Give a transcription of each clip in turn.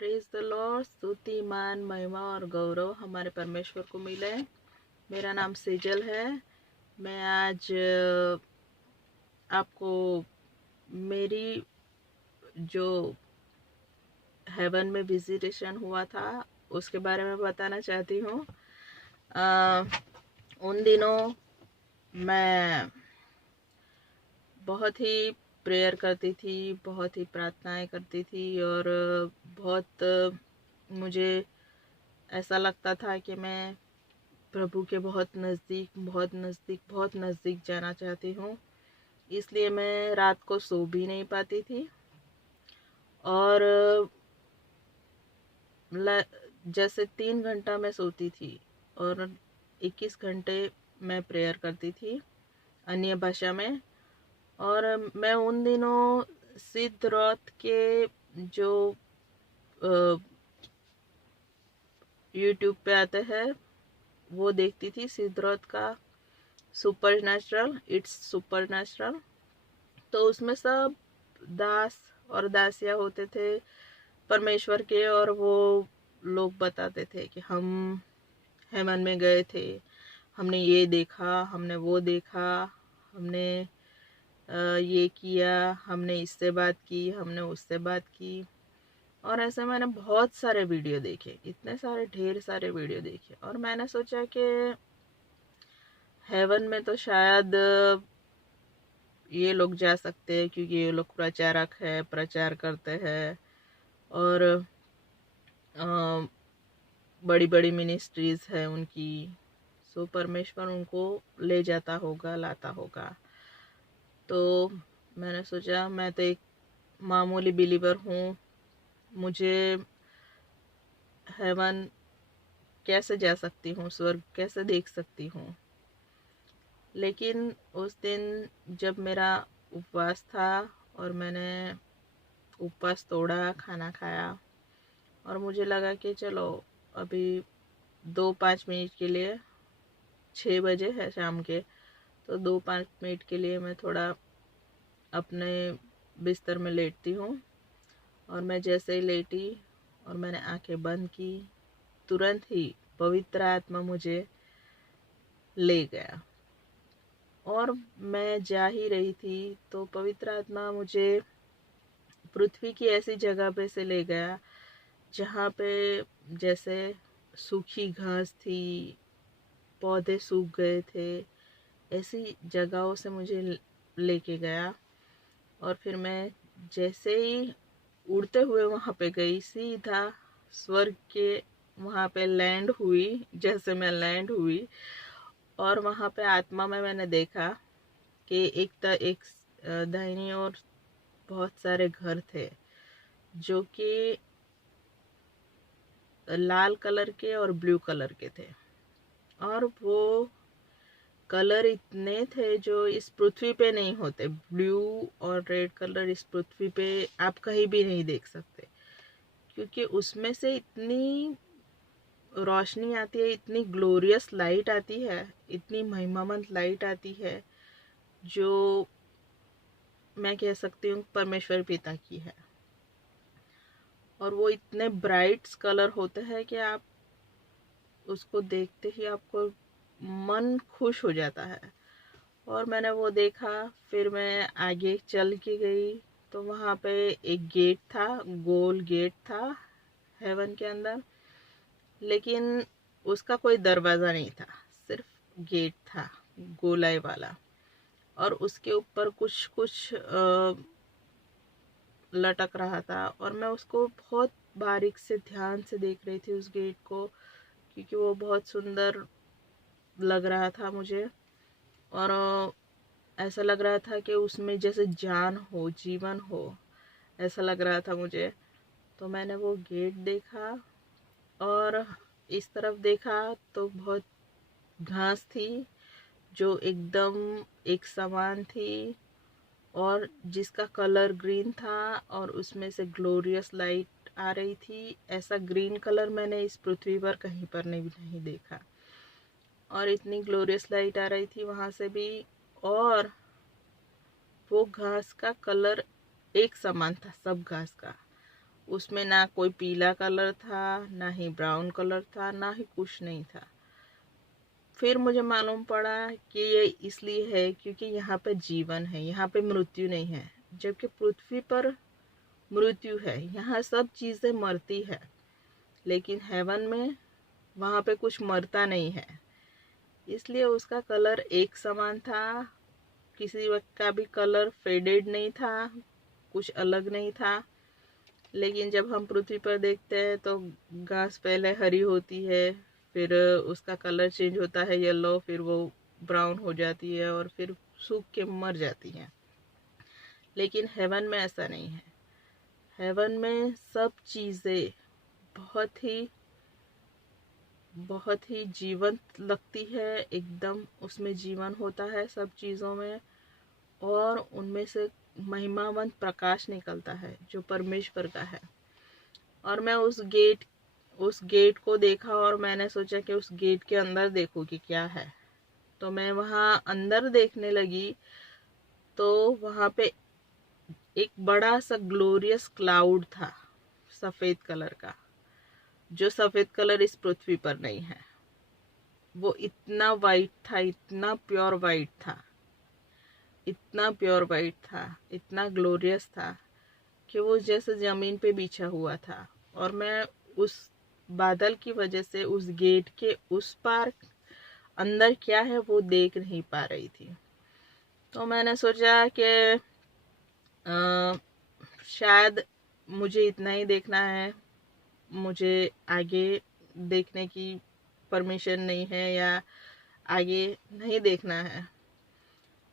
Praise the Lord. स्तुति, मान, महिमा और गौरव हमारे परमेश्वर को मिले। मेरा नाम सेजल है। मैं आज आपको मेरी जो हेवन में विजिटेशन हुआ था उसके बारे में बताना चाहती हूँ। उन दिनों मैं बहुत ही प्रेयर करती थी, बहुत ही प्रार्थनाएं करती थी और बहुत मुझे ऐसा लगता था कि मैं प्रभु के बहुत नज़दीक बहुत नज़दीक बहुत नज़दीक जाना चाहती हूँ। इसलिए मैं रात को सो भी नहीं पाती थी और जैसे 3 घंटा मैं सोती थी और 21 घंटे मैं प्रेयर करती थी अन्य भाषा में। और मैं उन दिनों सिद्धरथ के जो यूट्यूब पे आते हैं वो देखती थी, सिद्धरथ का इट्स सुपर नेचुरल। तो उसमें सब दास और दासियां होते थे परमेश्वर के और वो लोग बताते थे कि हम हेवन में गए थे, हमने ये देखा, हमने वो देखा, हमने ये किया, हमने इससे बात की, हमने उससे बात की। और ऐसे मैंने बहुत सारे वीडियो देखे, इतने सारे ढेर सारे वीडियो देखे और मैंने सोचा कि हेवन में तो शायद ये लोग जा सकते हैं क्योंकि ये लोग प्रचारक है, प्रचार करते हैं और बड़ी बड़ी मिनिस्ट्रीज है उनकी। सो परमेश्वर उनको ले जाता होगा, लाता होगा। तो मैंने सोचा मैं तो एक मामूली बिलीवर हूँ, मुझे हेवन कैसे जा सकती हूँ, स्वर्ग कैसे देख सकती हूँ। लेकिन उस दिन जब मेरा उपवास था और मैंने उपवास तोड़ा, खाना खाया और मुझे लगा कि चलो अभी 2-5 मिनट के लिए, 6 बजे है शाम के, तो 2-5 मिनट के लिए मैं थोड़ा अपने बिस्तर में लेटती हूँ। और मैं जैसे ही लेटी और मैंने आंखें बंद की, तुरंत ही पवित्र आत्मा मुझे ले गया और मैं जा ही रही थी तो पवित्र आत्मा मुझे पृथ्वी की ऐसी जगह पे से ले गया जहाँ पे जैसे सूखी घास थी, पौधे सूख गए थे, ऐसी जगहों से मुझे लेके गया। और फिर मैं जैसे ही उड़ते हुए वहाँ पे गई, सीधा स्वर्ग के वहाँ पे लैंड हुई। जैसे मैं लैंड हुई और वहाँ पे आत्मा में मैंने देखा कि एक दाहिनी ओर बहुत सारे घर थे जो कि लाल कलर के और ब्लू कलर के थे और वो कलर इतने थे जो इस पृथ्वी पे नहीं होते। ब्लू और रेड कलर इस पृथ्वी पे आप कहीं भी नहीं देख सकते क्योंकि उसमें से इतनी रोशनी आती है, इतनी ग्लोरियस लाइट आती है, इतनी महिमामंद लाइट आती है जो मैं कह सकती हूँ परमेश्वर पिता की है। और वो इतने ब्राइट्स कलर होते हैं कि आप उसको देखते ही आपको मन खुश हो जाता है। और मैंने वो देखा, फिर मैं आगे चल के गई तो वहाँ पे एक गेट था, गोल गेट था हेवन के अंदर, लेकिन उसका कोई दरवाज़ा नहीं था, सिर्फ गेट था गोलाई वाला। और उसके ऊपर कुछ कुछ लटक रहा था और मैं उसको बहुत बारीक से ध्यान से देख रही थी उस गेट को क्योंकि वो बहुत सुंदर लग रहा था मुझे। और ऐसा लग रहा था कि उसमें जैसे जान हो, जीवन हो, ऐसा लग रहा था मुझे। तो मैंने वो गेट देखा और इस तरफ देखा तो बहुत घास थी जो एकदम एक समान थी और जिसका कलर ग्रीन था और उसमें से ग्लोरियस लाइट आ रही थी। ऐसा ग्रीन कलर मैंने इस पृथ्वी पर कहीं पर नहीं देखा और इतनी ग्लोरियस लाइट आ रही थी वहाँ से भी। और वो घास का कलर एक समान था, सब घास का। उसमें ना कोई पीला कलर था, ना ही ब्राउन कलर था, ना ही कुछ नहीं था। फिर मुझे मालूम पड़ा कि ये इसलिए है क्योंकि यहाँ पे जीवन है, यहाँ पे मृत्यु नहीं है। जबकि पृथ्वी पर मृत्यु है, यहाँ सब चीज़ें मरती है, लेकिन हेवन में वहाँ पे कुछ मरता नहीं है। इसलिए उसका कलर एक समान था, किसी का भी कलर फेडेड नहीं था, कुछ अलग नहीं था। लेकिन जब हम पृथ्वी पर देखते हैं तो घास पहले हरी होती है, फिर उसका कलर चेंज होता है येलो, फिर वो ब्राउन हो जाती है और फिर सूख के मर जाती है। लेकिन हेवन में ऐसा नहीं है। हेवन में सब चीज़ें बहुत ही जीवंत लगती है, एकदम उसमें जीवन होता है सब चीज़ों में, और उनमें से महिमावंत प्रकाश निकलता है जो परमेश्वर का है। और मैं उस गेट को देखा और मैंने सोचा कि उस गेट के अंदर देखूं कि क्या है। तो मैं वहाँ अंदर देखने लगी तो वहाँ पे एक बड़ा सा ग्लोरियस क्लाउड था, सफ़ेद कलर का, जो सफ़ेद कलर इस पृथ्वी पर नहीं है। वो इतना वाइट था, इतना प्योर वाइट था, इतना प्योर वाइट था, इतना ग्लोरियस था कि वो जैसे ज़मीन पे बिछा हुआ था। और मैं उस बादल की वजह से उस गेट के उस पार अंदर क्या है वो देख नहीं पा रही थी। तो मैंने सोचा कि शायद मुझे इतना ही देखना है, मुझे आगे देखने की परमिशन नहीं है या आगे नहीं देखना है।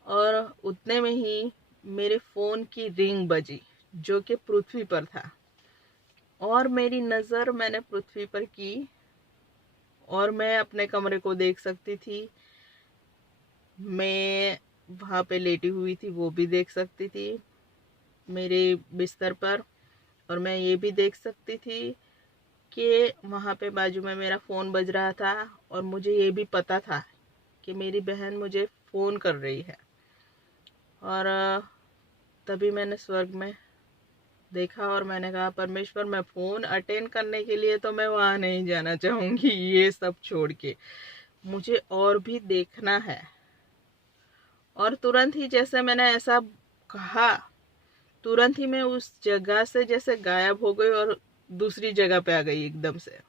और उतने में ही मेरे फ़ोन की रिंग बजी, जो कि पृथ्वी पर था, और मेरी नज़र मैंने पृथ्वी पर की और मैं अपने कमरे को देख सकती थी। मैं वहाँ पे लेटी हुई थी, वो भी देख सकती थी मेरे बिस्तर पर। और मैं ये भी देख सकती थी कि वहाँ पे बाजू में मेरा फ़ोन बज रहा था, और मुझे ये भी पता था कि मेरी बहन मुझे फ़ोन कर रही है। और तभी मैंने स्वर्ग में देखा और मैंने कहा, परमेश्वर, मैं फ़ोन अटेंड करने के लिए तो मैं वहाँ नहीं जाना चाहूँगी, ये सब छोड़ के मुझे और भी देखना है। और तुरंत ही जैसे मैंने ऐसा कहा, तुरंत ही मैं उस जगह से जैसे गायब हो गई और दूसरी जगह पे आ गई एकदम से।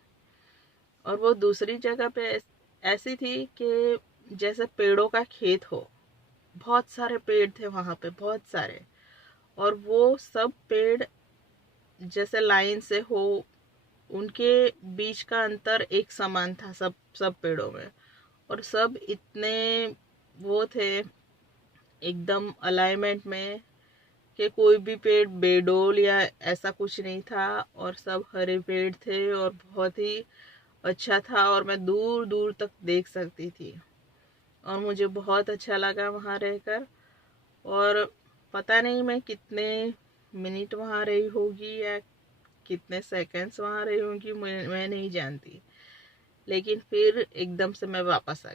और वो दूसरी जगह पे ऐसी थी कि जैसे पेड़ों का खेत हो, बहुत सारे पेड़ थे वहाँ पे, बहुत सारे। और वो सब पेड़ जैसे लाइन से हो, उनके बीच का अंतर एक समान था सब पेड़ों में। और सब इतने वो थे एकदम अलाइनमेंट में कि कोई भी पेड़ बेडोल या ऐसा कुछ नहीं था, और सब हरे पेड़ थे और बहुत ही अच्छा था, और मैं दूर दूर तक देख सकती थी। और मुझे बहुत अच्छा लगा वहाँ रहकर। और पता नहीं मैं कितने मिनट वहाँ रही होगी या कितने सेकंड्स वहाँ रही होंगी, मैं नहीं जानती। लेकिन फिर एकदम से मैं वापस आ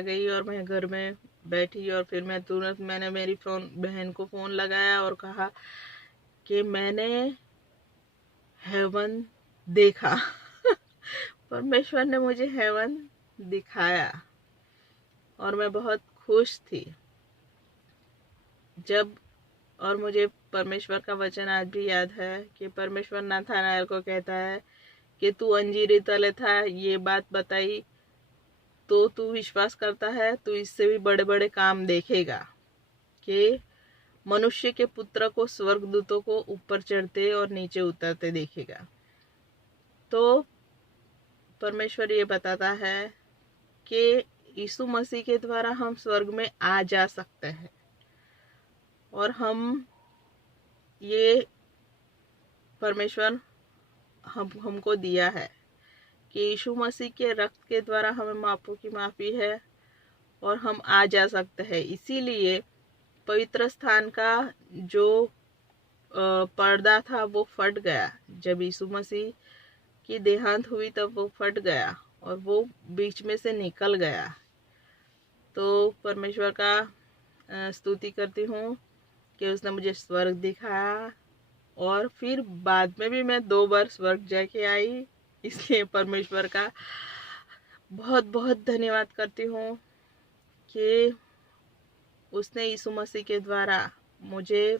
गई, और मैं घर में बैठी। और फिर मैंने मेरी बहन को फ़ोन लगाया और कहा कि मैंने हेवन देखा। परमेश्वर ने मुझे हेवन दिखाया और मैं बहुत खुश थी जब। और मुझे परमेश्वर का वचन आज भी याद है कि परमेश्वर नाथानाएल को कहता है कि तू अंजीरी तले था, ये बात बताई तो तू विश्वास करता है, तू इससे भी बड़े बड़े काम देखेगा, कि मनुष्य के पुत्र को स्वर्गदूतों को ऊपर चढ़ते और नीचे उतरते देखेगा। तो परमेश्वर ये बताता है कि यीशु मसीह के द्वारा हम स्वर्ग में आ जा सकते हैं। और ये परमेश्वर हमको दिया है कि यीशु मसीह के रक्त के द्वारा हमें पापों की माफ़ी है और हम आ जा सकते हैं। इसीलिए पवित्र स्थान का जो पर्दा था वो फट गया। जब यीशु मसीह की देहांत हुई तब वो फट गया और वो बीच में से निकल गया। तो परमेश्वर का स्तुति करती हूँ कि उसने मुझे स्वर्ग दिखाया और फिर बाद में भी मैं 2 बार स्वर्ग जाके आई। इसलिए परमेश्वर का बहुत बहुत धन्यवाद करती हूँ कि उसने यीशु मसीह के द्वारा मुझे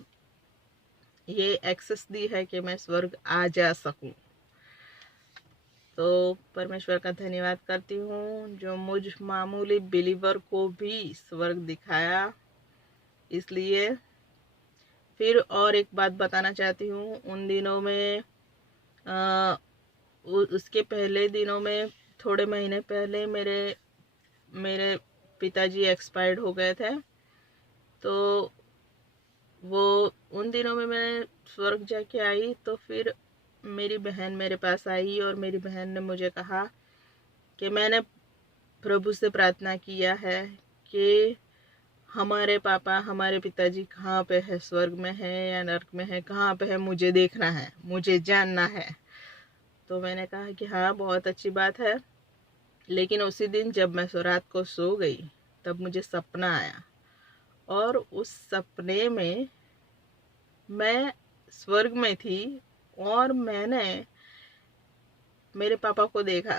ये एक्सेस दी है कि मैं स्वर्ग आ जा सकूं। तो परमेश्वर का धन्यवाद करती हूँ जो मुझ मामूली बिलीवर को भी स्वर्ग दिखाया। इसलिए फिर और एक बात बताना चाहती हूँ, उन दिनों में उसके पहले दिनों में थोड़े महीने पहले मेरे पिताजी एक्सपायर्ड हो गए थे। तो वो उन दिनों में मैं स्वर्ग जाके आई तो फिर मेरी बहन मेरे पास आई और मेरी बहन ने मुझे कहा कि मैंने प्रभु से प्रार्थना किया है कि हमारे पापा हमारे पिताजी कहाँ पे है, स्वर्ग में है या नरक में है, कहाँ पे है, मुझे देखना है, मुझे जानना है। तो मैंने कहा कि हाँ बहुत अच्छी बात है। लेकिन उसी दिन जब मैं रात को सो गई तब मुझे सपना आया और उस सपने में मैं स्वर्ग में थी और मैंने मेरे पापा को देखा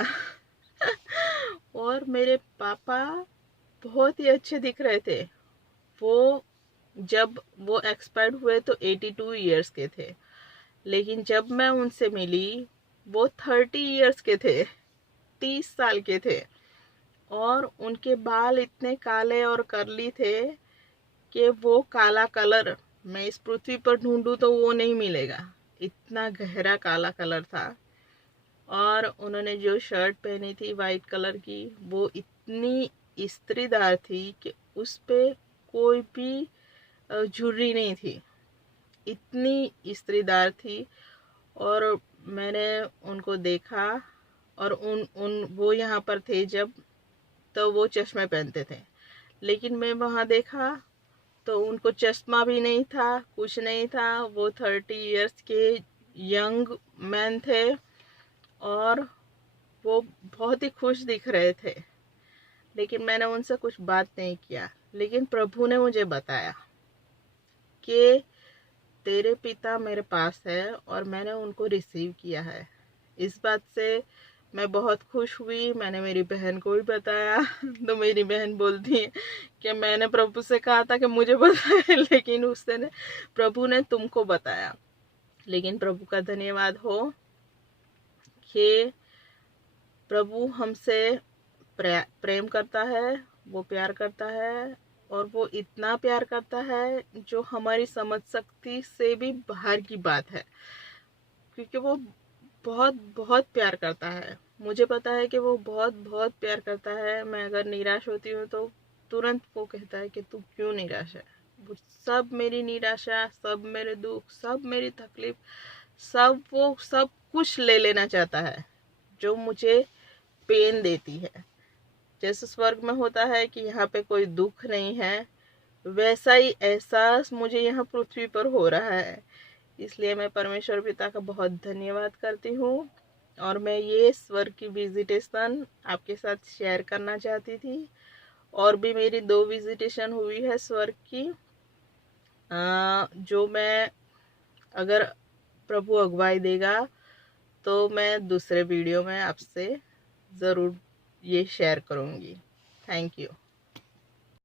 और मेरे पापा बहुत ही अच्छे दिख रहे थे। वो जब वो एक्सपायर्ड हुए तो 82 इयर्स के थे, लेकिन जब मैं उनसे मिली वो 30 इयर्स के थे, 30 साल के थे। और उनके बाल इतने काले और करली थे कि वो काला कलर मैं इस पृथ्वी पर ढूंढूं तो वो नहीं मिलेगा, इतना गहरा काला कलर था। और उन्होंने जो शर्ट पहनी थी वाइट कलर की वो इतनी इस्त्रीदार थी कि उस पे कोई भी झुर्री नहीं थी, इतनी इस्त्रीदार थी। और मैंने उनको देखा और उन उन वो यहाँ पर थे जब, तो वो चश्मे पहनते थे, लेकिन मैं वहाँ देखा तो उनको चश्मा भी नहीं था, कुछ नहीं था। वो 30 इयर्स के यंग मैन थे और वो बहुत ही खुश दिख रहे थे। लेकिन मैंने उनसे कुछ बात नहीं किया, लेकिन प्रभु ने मुझे बताया कि तेरे पिता मेरे पास है और मैंने उनको रिसीव किया है। इस बात से मैं बहुत खुश हुई। मैंने मेरी बहन को भी बताया तो मेरी बहन बोलती है कि मैंने प्रभु से कहा था कि मुझे बताए लेकिन उसने प्रभु ने तुमको बताया। लेकिन प्रभु का धन्यवाद हो कि प्रभु हमसे प्रेम करता है, वो प्यार करता है और वो इतना प्यार करता है जो हमारी समझ शक्ति से भी बाहर की बात है, क्योंकि वो बहुत बहुत प्यार करता है। मुझे पता है कि वो बहुत बहुत प्यार करता है। मैं अगर निराश होती हूँ तो तुरंत वो कहता है कि तू क्यों निराश है। वो सब मेरी निराशा, सब मेरे दुख, सब मेरी तकलीफ, सब वो सब कुछ ले लेना चाहता है जो मुझे पेन देती है। जैसे स्वर्ग में होता है कि यहाँ पे कोई दुख नहीं है, वैसा ही एहसास मुझे यहाँ पृथ्वी पर हो रहा है। इसलिए मैं परमेश्वर पिता का बहुत धन्यवाद करती हूँ और मैं ये स्वर्ग की विजिटेशन आपके साथ शेयर करना चाहती थी। और भी मेरी 2 विजिटेशन हुई है स्वर्ग की, जो मैं अगर प्रभु अगुवाई देगा तो मैं दूसरे वीडियो में आपसे ज़रूर ये शेयर करूँगी। Thank you.